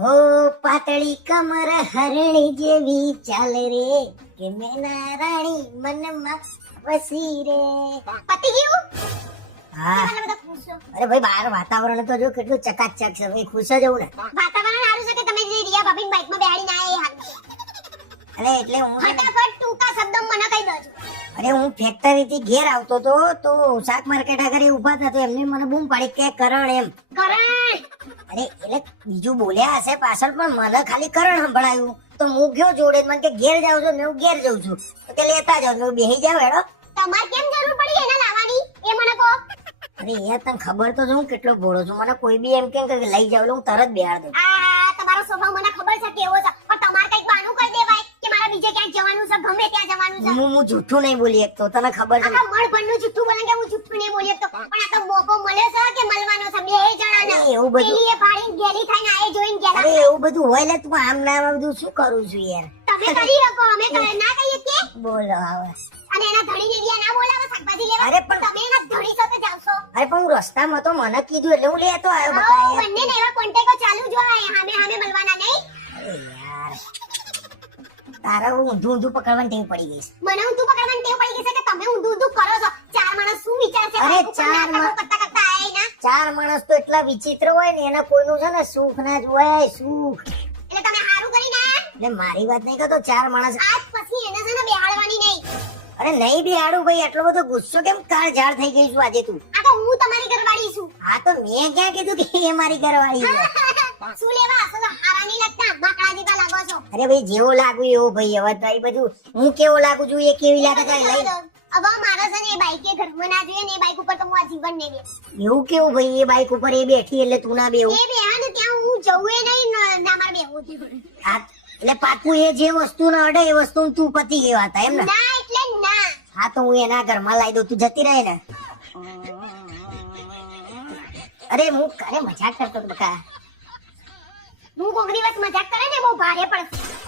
હો પાતળી કમર હરણી જેવી ચાલ રે કે મેના રાણી મનમાં વસી રે. પતી ગયું? હા તમે બધા ખુશ છો? અરે ભાઈ બહાર વાતાવરણ તો જો કેટલું ચકાચક છે ભાઈ, ખુશ જ હોઉં ને. વાતાવરણ સારું છે કે તમે જે રિયા ભાભીની બાઇકમાં બેહાડીને આયા એ હારું છે. અરે એટલે હું છે ને, ફટાફટ ટૂંકા શબ્દોમાં મને કહી દો છો. અરે હું ફેક્ટરી થી ઘેર આવતો તો શાક માર્કેટ આગળ ઉભા હતા તો એમને મને બૂમ પાડી કે કરણ એમ. કરણ! અરે એટલે બીજું બોલ્યા હશે પાછળ પણ મને ખાલી કરણ સંભળાયું તો હું ગયો જોડે, મને કે ઘેર જાઉં છું, મેં ઘેર જઉં છું તો કે લેતા જાઉં, મેં બેહી જાવ હેડો. તમારે કેમ જરૂર પડી એને લાવવાની એ મને કહો. અરે યાર તને ખબર તો છે હું કેટલો ભોળો છું, મને કોઈ બી એમ કેમ કે લઈ જાવ એટલે હું તરત બેહાડ દઉં. આ તમારો સ્વભાવ મને ખબર છે કેવો છે, પણ તમારે કઈક બહાનું કરી દેવાય કે મારે બીજે ક્યાંક જવાનું છે, ગમે ત્યાં જવાનું છે. હું જૂઠું નહીં બોલી શકતો, તને ખબર છે. આ તો મળભરનું જુઠ્ઠું બોલે કે હું જુઠ્ઠું નહીં બોલી શકતો, પણ આ તો મોકો મળ્યો છે કે મળવાનો છે બે જણાને. અરે એવું બધું- પેલી એ ફાડીને ગેલી થઈને આએ જોઈને ગેલા. અરે એવું બધું હોય એટલે તું આમ ના આમ બધું શું કરું છું યાર. તમે કરી શકો અમે ના કહીએ કે. બોલો હવે. અને એના ધણીને બી ના બોલાવો શાકભાજી લેવા. અરે પણ- તમે એના ધણી સાથે જાવશો. અરે પણ હું રસ્તામાં તો મને કીધું એટલે હું લેતો આવ્યો આવો, બકા યાર. બંનેને એવા કોન્ટેક્ટો ચાલુ જ હોય, સામે સામે મળવાના નહીં. અરે યાર તારા ઊંધું ઊંધું પકડવાની ટેવ પડી ગઈ છે. મને ઊંધું પકડવાની ટેવ પડી ગઈ છે કે તમે ઊંધું ઊંધું કરો છો. ચાર માણસ શું વિચારશે? અરે ઉપર ચાર નાટકો માણસ- કરતા કરતા આયા ના. ચાર માણસ તો એટલા વિચિત્ર હોય ને એને કોઈનું છે ને સુખ ના જોવાય સુખ. એટલે તમે હારું કરીને આયા. એટલે મારી વાત નહીં કરતો, ચાર માણસ. આજ પછી એને છે ને બેહાડવાની નહીં. અરે નહીં બી હાડું ભાઈ, આટલો બધો ગુસ્સો કેમ કાળ ઝાડ થઈ ગઈ છું આજે તું? આ તો હું તમારી ઘરવાળી છું. હા તો મેં ક્યાં કીધું કે એ મારી ઘરવાળી છે? શું લેવા હશો તો હારા નહીં લાગતા, માકડા જેવા લાગો છો. અરે ભાઈ જેવો લાગુ એવો ભાઈ, હવે તો એ બધું હું કેવો લાગુ છું એ કેવી લાગે છે લઈ. હવે મારા છે ને એ બાઈકે ઘરમાં ના જોઈએ ને એ બાઈક ઉપર તો હું આ જીવન નહીં બેસું. એવું કેવું ભાઈ, એ બાઈક ઉપર એ બેઠી એટલે તું ના બેવું? એ બેહા ને ત્યાં હું જવું એ નહીં ના મારે બેહવું થયું. હા એટલે પાકું એ જે વસ્તુ ના અડે એ વસ્તુ તું પતી ગયો હતા એમ ને? ના એટલે ના. હા તો હું એના ઘરમાં લાવી દઉં, તું જતી રહે ને. અરે મજાક કરતો હતો બકા. હું કોક દિવસ મજાક કરે ને બહુ ભારે પડશે.